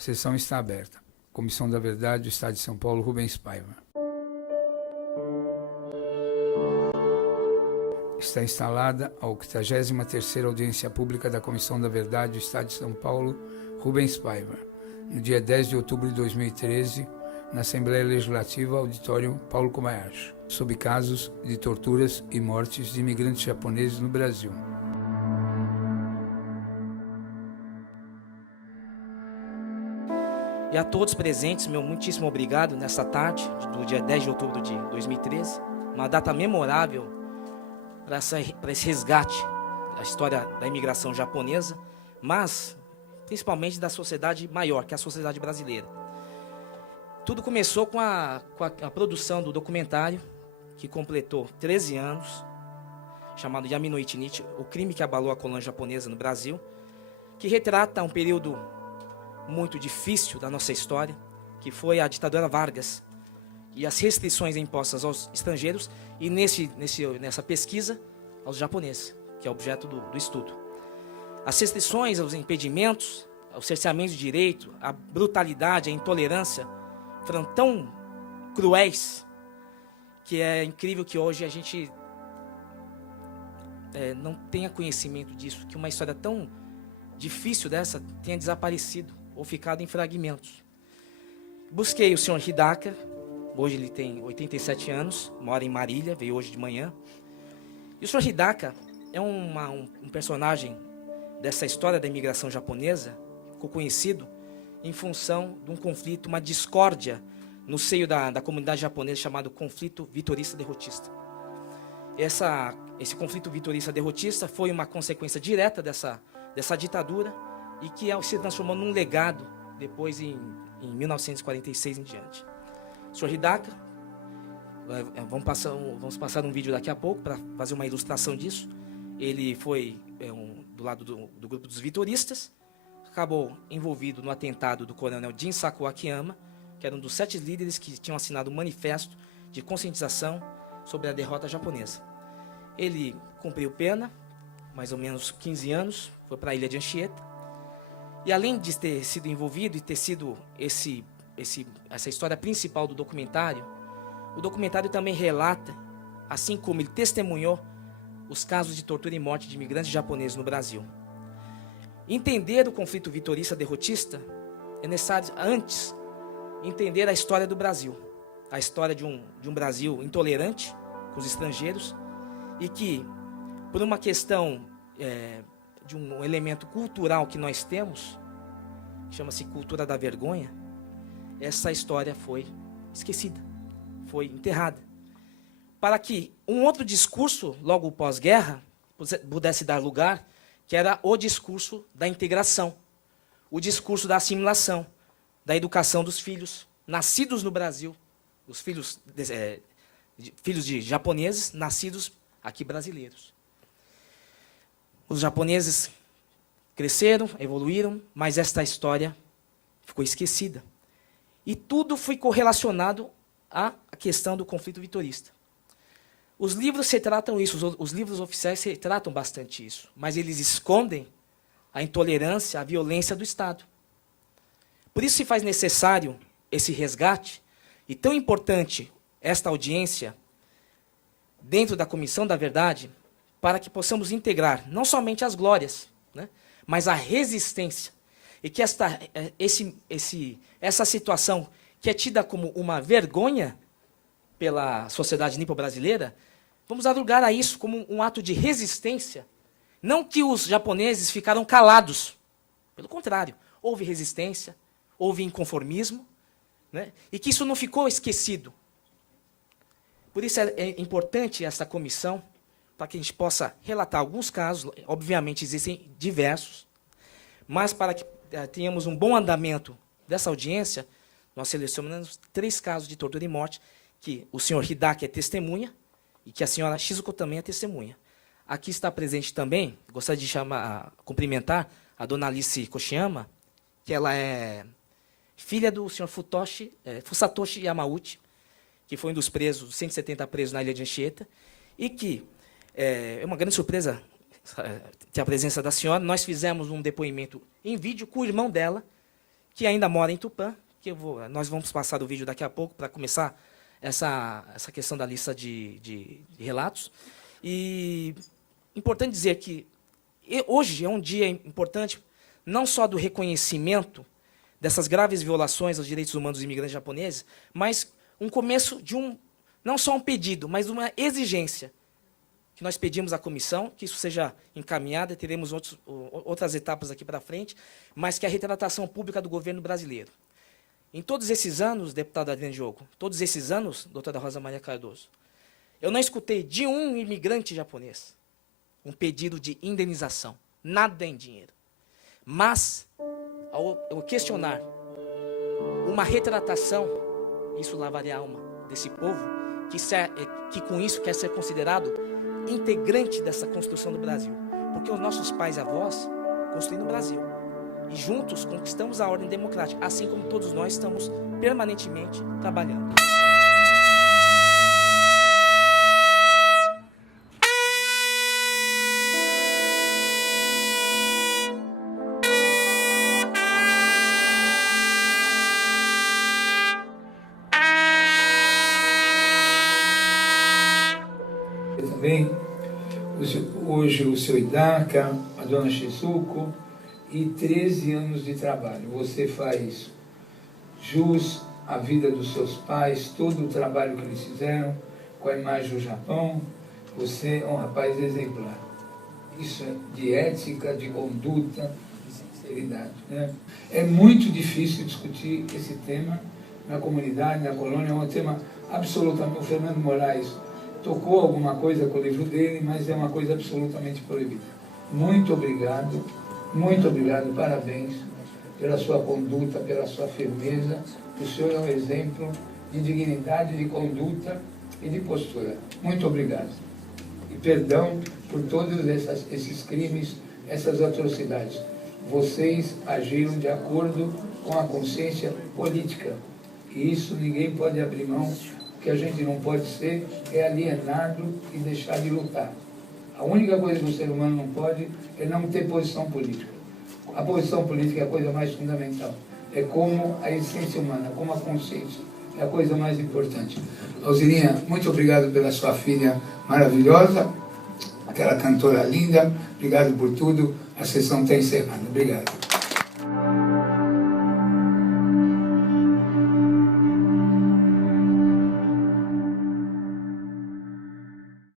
A sessão está aberta. Comissão da Verdade do Estado de São Paulo, Rubens Paiva. Está instalada a 83ª Audiência Pública da Comissão da Verdade do Estado de São Paulo, Rubens Paiva, no dia 10 de outubro de 2013, na Assembleia Legislativa, Auditório Paulo Kobayashi, sob casos de torturas e mortes de imigrantes japoneses no Brasil. E a todos presentes, meu muitíssimo obrigado nessa tarde do dia 10 de outubro de 2013, uma data memorável para esse resgate da história da imigração japonesa, mas principalmente da sociedade maior, que é a sociedade brasileira. Tudo começou com a produção do documentário, que completou 13 anos, chamado Yami no Ichinichi, o crime que abalou a colônia japonesa no Brasil, que retrata um período muito difícil da nossa história, que foi a ditadura Vargas e as restrições impostas aos estrangeiros e nessa pesquisa aos japoneses, que é objeto do estudo. As restrições, os impedimentos, o cerceamento de direito, a brutalidade, a intolerância foram tão cruéis que é incrível que hoje a gente não tenha conhecimento disso, que uma história tão difícil dessa tenha desaparecido ou ficado em fragmentos. Busquei o senhor Hidaka, hoje ele tem 87 anos, mora em Marília, veio hoje de manhã. E o senhor Hidaka é um personagem dessa história da imigração japonesa, ficou conhecido em função de um conflito, uma discórdia no seio da comunidade japonesa chamado conflito vitorista-derrotista. Esse conflito vitorista-derrotista foi uma consequência direta dessa ditadura e que se transformou num legado depois em 1946 em diante. O senhor Hidaka, vamos passar um vídeo daqui a pouco para fazer uma ilustração disso. Ele foi do lado do grupo dos vitoristas, acabou envolvido no atentado do coronel Jinsaku Akiyama, que era um dos 7 líderes que tinham assinado um manifesto de conscientização sobre a derrota japonesa. Ele cumpriu pena, mais ou menos 15 anos, foi para a ilha de Anchieta. E além de ter sido envolvido e ter sido essa história principal do documentário, o documentário também relata, assim como ele testemunhou, os casos de tortura e morte de imigrantes japoneses no Brasil. Entender o conflito vitorista-derrotista é necessário, antes, entender a história do Brasil. A história de um Brasil intolerante com os estrangeiros e que, por uma questão de um elemento cultural que nós temos, chama-se cultura da vergonha, essa história foi esquecida, foi enterrada. Para que um outro discurso, logo pós-guerra, pudesse dar lugar, que era o discurso da integração, o discurso da assimilação, da educação dos filhos nascidos no Brasil, os filhos de japoneses nascidos aqui brasileiros. Os japoneses cresceram, evoluíram, mas esta história ficou esquecida. E tudo foi correlacionado à questão do conflito vitorista. Os livros retratam isso, os livros oficiais retratam bastante isso, mas eles escondem a intolerância, a violência do Estado. Por isso se faz necessário esse resgate, e tão importante esta audiência dentro da Comissão da Verdade, para que possamos integrar não somente as glórias, né, mas a resistência, e que essa situação que é tida como uma vergonha pela sociedade nipo-brasileira, vamos dar lugar a isso como um ato de resistência. Não que os japoneses ficaram calados, pelo contrário, houve resistência, houve inconformismo, né, e que isso não ficou esquecido. Por isso é importante essa comissão, para que a gente possa relatar alguns casos, obviamente existem diversos, mas para que tenhamos um bom andamento dessa audiência, nós selecionamos 3 casos de tortura e morte, que o senhor Hidaki é testemunha, e que a senhora Shizuko também é testemunha. Aqui está presente também, gostaria de cumprimentar a dona Alice Koshiyama, que ela é filha do senhor Fusatoshi Yamauchi, que foi um dos presos, dos 170 presos na ilha de Anchieta, e que é uma grande surpresa ter a presença da senhora. Nós fizemos um depoimento em vídeo com o irmão dela, que ainda mora em Tupã, nós vamos passar o vídeo daqui a pouco para começar essa questão da lista de relatos. E importante dizer que hoje é um dia importante, não só do reconhecimento dessas graves violações aos direitos humanos dos imigrantes japoneses, mas um começo de não só um pedido, mas uma exigência, que nós pedimos à comissão, que isso seja encaminhado, teremos outras etapas aqui para frente, mas que a retratação pública do governo brasileiro. Em todos esses anos, deputado Adriano Diogo, todos esses anos, doutora Rosa Maria Cardoso, eu não escutei de um imigrante japonês um pedido de indenização, nada em dinheiro. Mas, ao questionar uma retratação, isso lavaria a alma desse povo, que com isso quer ser considerado integrante dessa construção do Brasil. Porque os nossos pais e avós construíram o Brasil. E juntos conquistamos a ordem democrática, assim como todos nós estamos permanentemente trabalhando. Também, hoje o seu Idaka, a dona Shizuko, e 13 anos de trabalho. Você faz jus à vida dos seus pais, todo o trabalho que eles fizeram com a imagem do Japão. Você é um rapaz exemplar. Isso é de ética, de conduta, de sinceridade, né? É muito difícil discutir esse tema na comunidade, na colônia. É um tema absolutamente... O Fernando Moraes tocou alguma coisa com o livro dele, mas é uma coisa absolutamente proibida. Muito obrigado, parabéns pela sua conduta, pela sua firmeza. O senhor é um exemplo de dignidade, de conduta e de postura. Muito obrigado. E perdão por todos esses crimes, essas atrocidades. Vocês agiram de acordo com a consciência política. E isso ninguém pode abrir mão. O que a gente não pode ser é alienado e deixar de lutar. A única coisa que o ser humano não pode é não ter posição política. A posição política é a coisa mais fundamental. É como a essência humana, como a consciência. É a coisa mais importante. Alzirinha, muito obrigado pela sua filha maravilhosa, aquela cantora linda. Obrigado por tudo. A sessão está encerrada. Obrigado.